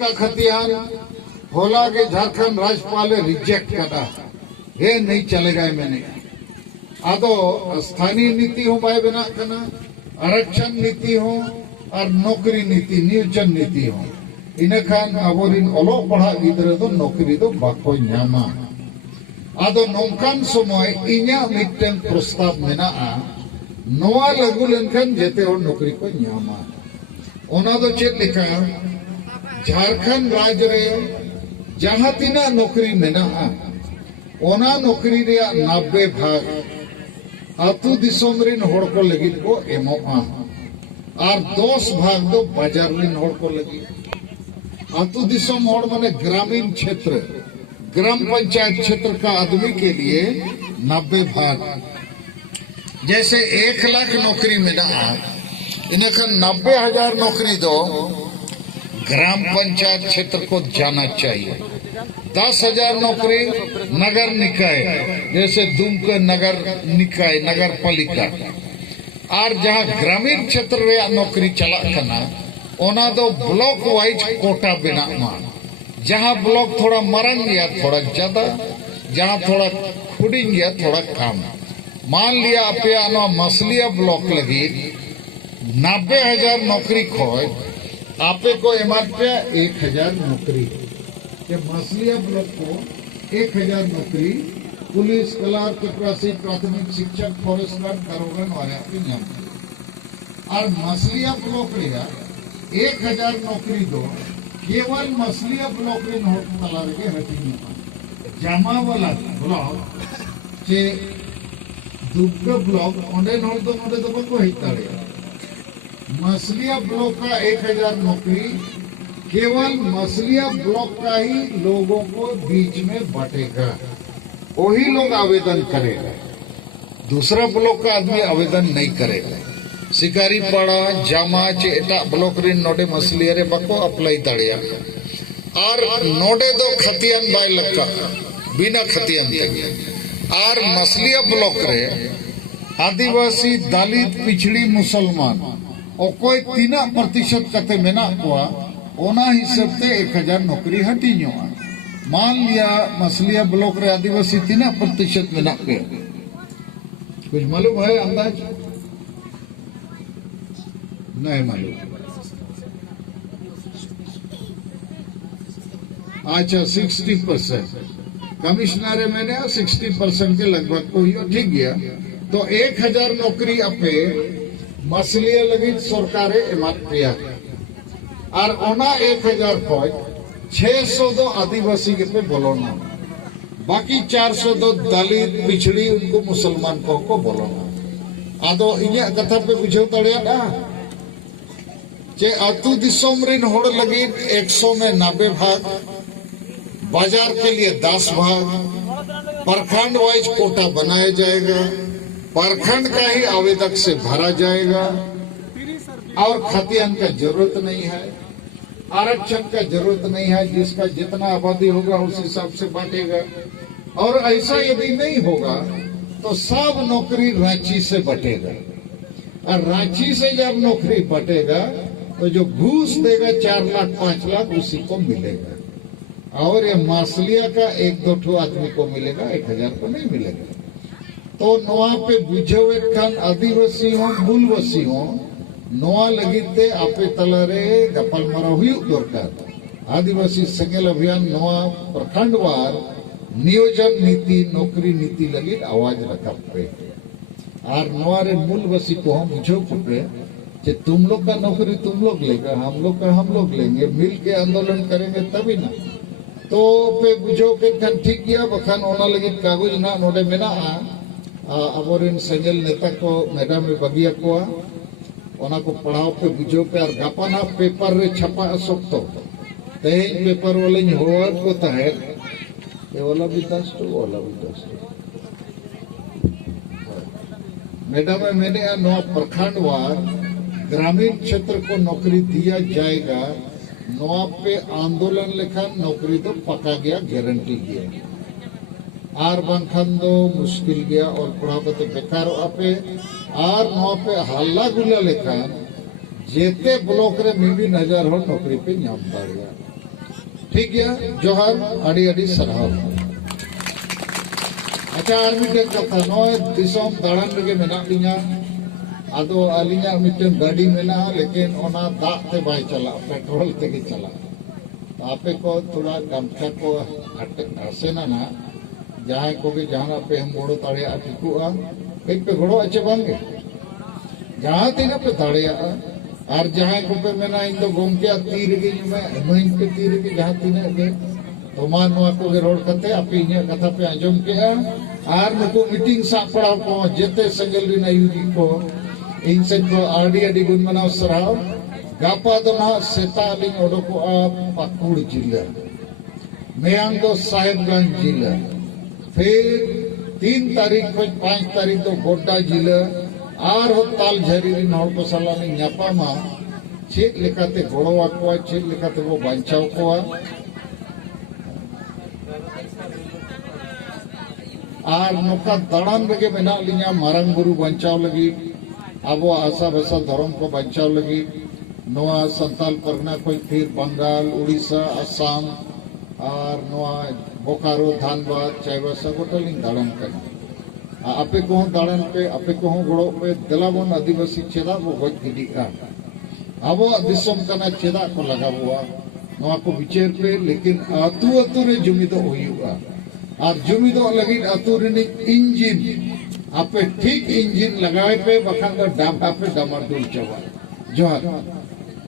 का खतियान होला के झारखंड राज्यपाल रिजेक्ट करा ये नहीं चलेगा मैंने आदो स्थानीय नीति हो बाय बना करना आरक्षण नीति हो और नौकरी नीति नियोजन नीति हो इन्हें खान अबोरिन ओलो पढ़ा गिदरे तो नौकरी तो बाको न्यामा आदो नौकान समय इन्या मिट्टन प्रस्ताव मेना नोआ लगू लेनखान जेते और नौकरी को न्यामा ओना दो चेत लिखा झारखंड राज्य रे जहां तीना नौकरी मेना ओना नौकरी रे 90 भाग आतु दिसोम रिन होड़ को लगित को एमो और 10 भाग दो बाजार रिन होड़ को लगी आतु दिसोम होड़ माने ग्रामीण क्षेत्र ग्राम पंचायत क्षेत्र का आदमी के लिए 90 भाग जैसे 1 लाख नौकरी मिला इन्हें 90,000 नौकरी दो ग्राम पंचायत क्षेत्र को जाना चाहिए 10,000 नौकरी नगर निकाय जैसे दुमका नगर निकाय नगर पालिका और जहां ग्रामीण क्षेत्र रे नौकरी चला करना ओना दो ब्लॉक वाइज कोटा बना जहां ब्लॉक थोड़ा मरंग गया थोड़ा ज्यादा जहां थोड़ा खुडिंग गया थोड़ा कम मान लिया अपना मसलिया ब्लॉक लगी 90,000 नौकरी खोज आपे को एमआरपी 1,000 नौकरी के मसलिया ब्लॉक को 1,000 नौकरी पुलिस क्लर्क चपरासी प्राथमिक शिक्षक फॉरेस्ट गार्ड दारोगा वाले आपके नाम और मसलिया ब्लॉक रेगा 1,000 नौकरी दो केवल मसलिया ब्लॉक रे नोट तला रे हटी जमा वाला ब्लॉक जे दुग्गा ब्लॉक ओंडे नोट तो को हिताड़े मसलिया ब्लॉक का 1,000 नौकरी केवल मसलिया ब्लॉक का ही लोगों को बीच में बांटेगा वही लोग आवेदन करेगा दूसरा ब्लॉक का आदमी आवेदन नहीं करेगा शिकारी पाड़ा जामा चे एटा ब्लॉक रे नोडे मसलिया रे बको अप्लाई दाड़िया और नोडे दो खतियान बाय लक्का बिना खतियान ते और मसलिया ब्लॉक रे आदिवासी दलित पिछड़ी मुसलमान ओकोई 3% कते मेना कोआ ओना हिसाब से 1,000 नौकरी हटी न्योआ मान लिया मसलिया ब्लॉक रे आदिवासी 3% मेना पे कुछ मालूम है अंदाज नहीं मालूम अच्छा 60% कमिश्नर मैंने 60% के लगभग को ही ठीक गया तो 1,000 नौकरी अपे मसलिया लगी सरकारे एमआरपी और ओना 1,000 पॉइंट 600 दो आदिवासी के पे बोलोना बाकी 400 दो दलित पिछड़ी उनको मुसलमान को बोलोना आदो इन्या कथा पे बुझे तड़िया ना जे आतु दिसोम रिन होड़ लगी 100 में 90 भाग बाजार के लिए 10 भाग प्रखंड वाइज कोटा बनाया जाएगा प्रखंड का ही आवेदक से भरा जाएगा और खतियान का जरूरत नहीं है आरक्षण का जरूरत नहीं है जिसका जितना आबादी होगा उस हिसाब से बांटेगा और ऐसा यदि नहीं होगा तो सब नौकरी रांची से बटेगा और रांची से जब नौकरी बटेगा तो जो घूस देगा 4 लाख 5 लाख उसी को मिलेगा और ये मासलिया का 1-2 आदमी को मिलेगा 1,000 को नहीं मिलेगा तो नोआ पे बुझे खान आदिवासी हो मूलवासी हो नोआ लगिते आपे तलारे गपल मारा हुई दरकार आदिवासी संगेल अभियान नोआ प्रखंडवार नियोजन नीति नौकरी नीति लगी आवाज रखा पे और नोआ रे मूलवासी को हम बुझो पे जे तुम लोग का नौकरी तुम लोग लेगा हम लोग का हम लोग लेंगे मिल के आंदोलन करेंगे तभी ना तो पे बुझो के खान ठीक गया बखान ओना लगी कागज ना नोडे मेना अबोरिन संगेल नेता को मैडम में बगिया को ओना को पढ़ाओ पे बुझो पे और गापाना पेपर रे छपा सकतो तेज पेपर वाले होवा को तहे ये वाला भी 10 मैडम मैंने नो प्रखंडवार ग्रामीण क्षेत्र को नौकरी दिया जाएगा नोआ पे आंदोलन लेखा नौकरी तो पका गया गारंटी गया आर बांखान दो मुश्किल गया और पढ़ाते तो बेकार आपे आर नोआ पे हल्ला गुल्ला लेखा जेते ब्लॉक रे 1,000 हो नौकरी पे नाम दाड़िया ठीक गया जोहार आड़ी आड़ी सराव अच्छा आर मिटे कथा नॉय दिसोम दाड़ान लगे मेना लिया आदो अलिया मिटे गाड़ी मेना लेकिन ओना दाग ते बाय चला पेट्रोल ते के चला आपे को थोड़ा गमछा को हसेना ना जहाँ को भी जहाँ पे हम गोड़ो ताड़े ठिकुआ कहीं पे गोड़ो अच्छे बंगे जहाँ तीन पे ताड़े और जहाँ को पे मेना इन तो घूम के तीर की मैं पे तीर की जहाँ तीन के तो मान नुआ को के रोड करते आप इन कथा पे आजम के और नुको मीटिंग सा पड़ा को जेते संगल री ना यूजी को इनसे को आड़ी आड़ी गुण मनाव सराव गापा दो ना सेतालिंग ओडोको पाकुड़ जिला मेयांग दो साहेबगंज जिला फिर 3 तारीख को 5 तारीख दो गोड्डा जिला और हो ताल झरी नौर को सलानी न्यापामा चेक लेकाते गोड़ो आकुआ चेक लेकाते वो बांचाव कोआ और नोका दड़ान लगे मेना लिया मारंग बुरु बांचाव लगी अब आशा भसा धर्म को बांचाव लगी नोआ संताल परगना कोई फिर बंगाल उड़ीसा असम और नोआ बोकारो धानबाद चाईबासा गोटलिंग दाड़न करना आपे को दाड़न पे आपे को गोड़ो पे दिलाबन आदिवासी चेदा वो गज गिडी का अब दिसम कना चेदा को लगाबुआ नोआ को विचार पे लेकिन अतु अतु रे जुमिदो होयुआ और जुमिदो लगी अतु रे इंजिन आपे ठीक इंजिन लगाए पे बखान डाबा पे डमर दूर चवा जोहार